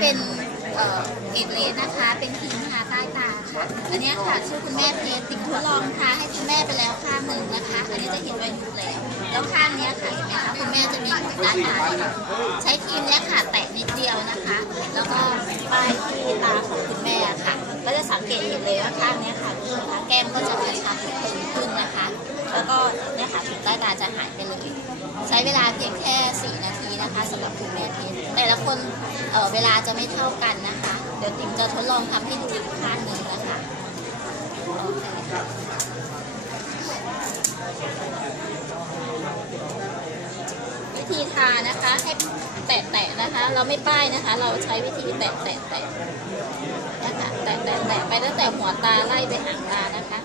เป็นเอ่อเอดเลสนะคะ เป็นครีมทาใต้ตาค่ะ อันเนี้ยค่ะชื่อคุณแม่เพชรติ๊กทดลองทาให้คุณแม่ไปแล้วข้างหนึ่งนะคะ อันนี้จะเห็นว่ายุบแล้ว แล้วข้างเนี้ยค่ะเห็นไหมคะคุณแม่จะมีขนใต้ตาอยู่ใช้ครีมเนี้ยค่ะแตะนิดเดียวนะคะ แล้วก็ป้ายที่ตาของคุณแม่ค่ะ ก็จะสังเกตเห็นเลยว่าข้างเนี้ยค่ะนะคะแก้มก็จะกระชับขึ้นนะคะ แล้วก็เนี่ยค่ะถุงใต้ตาจะหายไปเลย ใช้เวลาเพียงแค่ 4 นาทีนะคะสำหรับคุณแม่เพชรแต่ละคน เออเวลาจะไม่เท่ากันนะคะ เดี๋ยวติ๋มจะทดลองทำให้ดูอีกข้างหนึ่งนะคะโอเควิธีทานะคะให้แตะๆนะคะ เราไม่ป้ายนะคะ เราใช้วิธีแตะแตะแตะนะคะแตะแตะแตะไปตั้งแต่หัวตาไล่ไปหางตานะคะ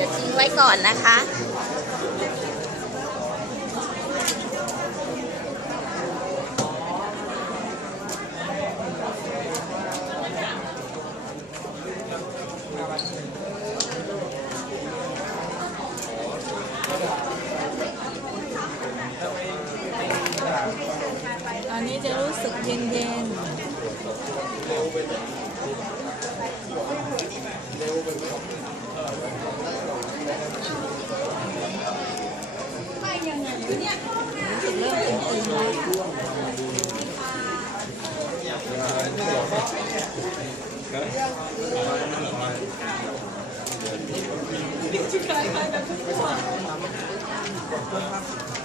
ดี๋ยวทิ้งไว้ก่อนนะคะ ตอนนี้จะรู้สึกเย็นๆรู้สึกเริ่มตึงๆ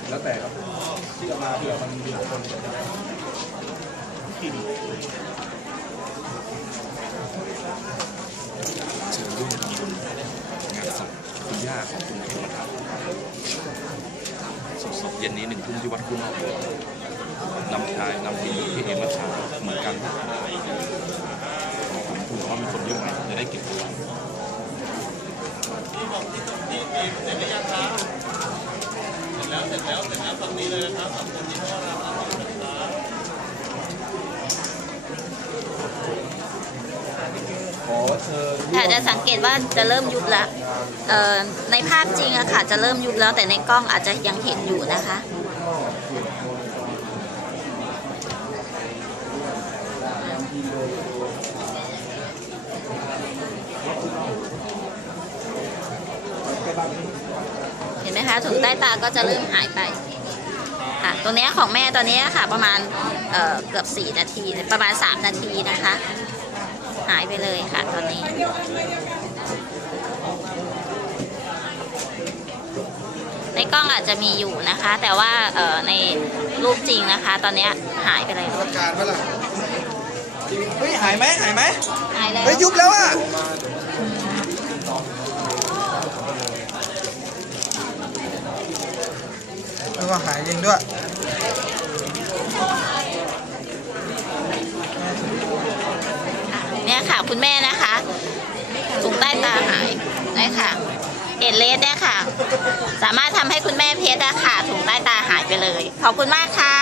แล้วแต่ครับที่เอามาเผื่อมันมีหลายคนเชิญร่วมทำบุญงานศพคุณย่าของคุณเขมทัศน์สดๆเย็นนี้หนึ่งทุ่มที่วัดคุ้งนำชายนำทีมพี่เอมาชาเหมือนกันคุณว่ามีคนเยอะไหมจะได้เก็บตัวที่บอกที่ตรงที่เสร็จหรือครับเสร็จแล้วเสร็จแล้วเสร็จแล้วฝั่งนี้เลยนะครับฝั่งคนที่เขา จะสังเกตว่าจะเริ่มยุบแล้วในภาพจริงอะค่ะจะเริ่มยุบแล้วแต่ในกล้องอาจจะยังเห็นอยู่นะคะเห็นไหมคะถุงใต้ตาก็จะเริ่มหายไปค่ะตัวเนี้ยของแม่ตัวเนี้ค่ะประมาณเเกือบ 4 นาทีประมาณ 3 นาทีนะคะ หายไปเลยค่ะตอนนี้ในกล้องอาจจะมีอยู่นะคะ แต่ว่าเอ่อในรูปจริงนะคะ ตอนเนี้ยหายไปเลยการเมื่อไหร่เฮ้ยหายไหมหายไหมหายแล้วเฮ้ยยุบแล้วอะแล้วก็หายจริงด้วย เนี่ย คุณแม่นะคะถุงใต้ตาหายได้ค่ะเอ็ดเลสได้ค่ะ สามารถทำให้คุณแม่เพชรอะค่ะถุงใต้ตาหายไปเลย ขอบคุณมากค่ะ